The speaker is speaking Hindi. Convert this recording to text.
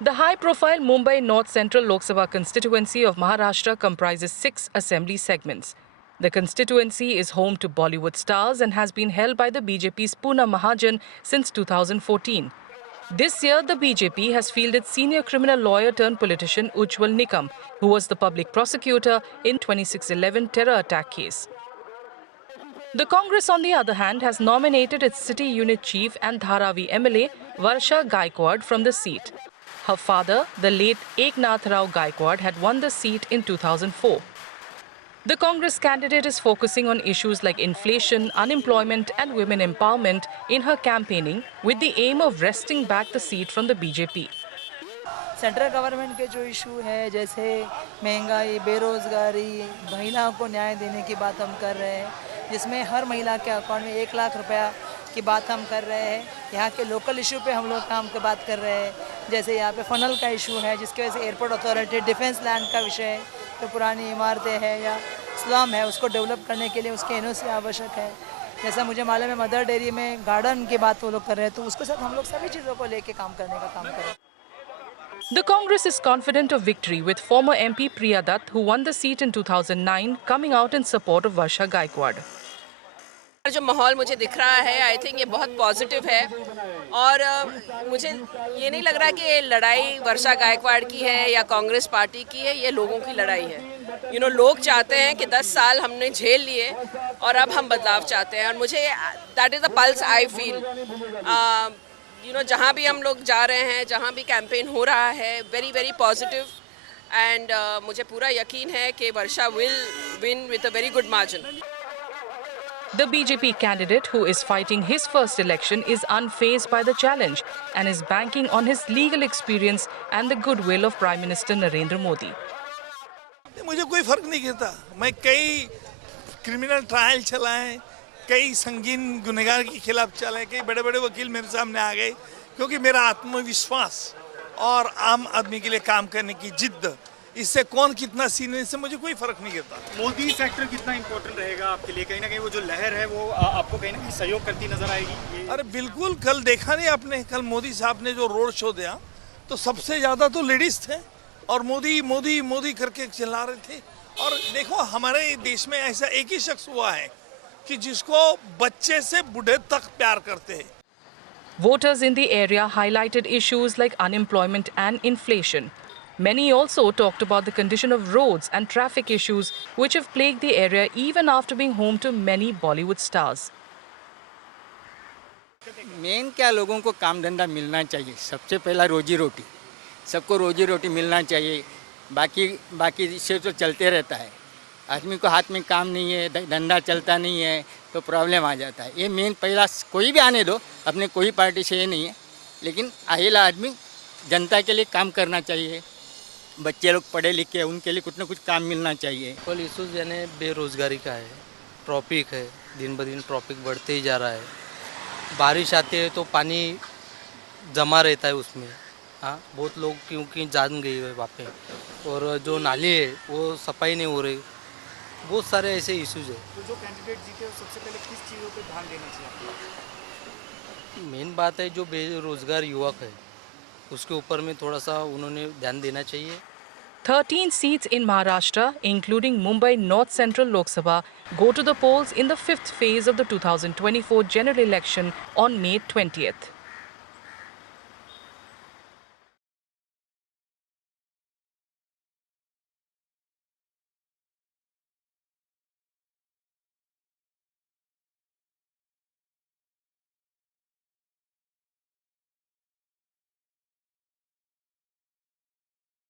The high-profile Mumbai North Central Lok Sabha constituency of Maharashtra comprises 6 assembly segments. The constituency is home to Bollywood stars and has been held by the BJP's Poonam Mahajan since 2014. This year, the BJP has fielded senior criminal lawyer turned politician Ujjwal Nikam, who was the public prosecutor in 2611 terror attack case. The Congress, on the other hand, has nominated its city unit chief and Dharavi MLA Varsha Gaikwad from the seat. Her father, the late Eknath Rao Gaikwad, had won the seat in 2004. The Congress candidate is focusing on issues like inflation, unemployment and women empowerment in her campaigning with the aim of wresting back the seat from the BJP. Central government के जो इशू है जैसे महंगाई, बेरोज़गारी, महिलाओं को न्याय देने की बात हम कर रहे हैं, जिसमें हर महिला के अकाउंट में 1 लाख रुपया की बात हम कर रहे हैं। यहाँ के लोकल इशू पे हम लोग काम की बात कर रहे हैं, जैसे यहाँ पे फनल का इशू है जिसकी वजह से एयरपोर्ट अथॉरिटी, डिफेंस लैंड का विषय है, तो पुरानी इमारतें हैं या स्लम है उसको डेवलप करने के लिए उसके एनओसी आवश्यक है। जैसा मुझे मालूम है मदर डेयरी में गार्डन की बात वो लोग कर रहे हैं, तो उसके साथ हम लोग सभी चीज़ों को लेके काम करने का काम करें। The Congress is confident of victory with former MP Priya Dutt, who won the seat in 2009, coming out in support of Varsha Gaikwad. जो माहौल मुझे दिख रहा है आई थिंक ये बहुत पॉजिटिव है और मुझे ये नहीं लग रहा कि ये लड़ाई वर्षा गायकवाड़ की है या कांग्रेस पार्टी की है, ये लोगों की लड़ाई है। लोग चाहते हैं कि 10 साल हमने झेल लिए और अब हम बदलाव चाहते हैं और मुझे that is the pulse I feel. जहाँ भी हम लोग जा रहे हैं, जहाँ भी कैंपेन हो रहा है, वेरी वेरी पॉजिटिव एंड मुझे पूरा यकीन है कि Varsha will win with a very good margin. The BJP candidate, who is fighting his first election, is unfazed by the challenge and is banking on his legal experience and the goodwill of Prime Minister Narendra Modi. मुझे कोई फर्क नहीं करता। मैं कई क्रिमिनल ट्रायल चलाए, कई संगीन गुनहगार के खिलाफ चलाए, कई बड़े बड़े वकील मेरे सामने आ गए, क्योंकि मेरा आत्मविश्वास और आम आदमी के लिए काम करने की जिद्द, इससे कौन कितना सीनियर, इससे मुझे कोई फर्क नहीं करता। मोदी फैक्टर कितना इंपॉर्टेंट रहेगा आपके लिए? कहीं ना कहीं वो जो लहर है वो आपको कहीं ना कहीं सहयोग करती नजर आएगी? अरे बिल्कुल, कल देखा नहीं आपने, कल मोदी साहब ने जो रोड शो दिया तो सबसे ज़्यादा तो लेडीज़ थे और मोदी मोदी मोदी करके चिल्ला रहे थे। और देखो हमारे देश में ऐसा एक ही शख्स हुआ है कि जिसको बच्चे से बूढ़े तक प्यार करते हैं। Voters in the area highlighted issues like unemployment and inflation. Many also talked about the condition of roads and traffic issues which have plagued the area even after being home to many Bollywood stars. Main क्या, लोगों को काम धंधा मिलना चाहिए। सबसे पहला रोजी रोटी, सबको रोजी रोटी मिलना चाहिए। बाकी से तो चलते रहता है। आदमी को हाथ में काम नहीं है, धंधा चलता नहीं है तो प्रॉब्लम आ जाता है। ये मेन पहला, कोई भी आने दो, अपने कोई पार्टी से ये नहीं है, लेकिन अकेला आदमी जनता के लिए काम करना चाहिए। बच्चे लोग पढ़े लिखे, उनके लिए कुछ ना कुछ काम मिलना चाहिए। कल इशूज़ यानी बेरोज़गारी का है, ट्रॉपिक है, दिन ब दिन ट्रॉपिक बढ़ते ही जा रहा है। बारिश आती है तो पानी जमा रहता है उसमें, हाँ बहुत लोग क्योंकि जान गई है वहाँ पे, और जो नाली है वो सफाई नहीं हो रही, बहुत सारे ऐसे इश्यूज़ है। तो जो कैंडिडेट जीते हैं सबसे पहले किस चीज़ों पे ध्यान देना चाहिए? मेन बात है जो बेरोज़गार युवक है उसके ऊपर में थोड़ा सा उन्होंने ध्यान देना चाहिए। 13 seats in Maharashtra, including Mumbai North Central Lok Sabha, go to the polls in the 5th phase of the 2024 general election on May 20th.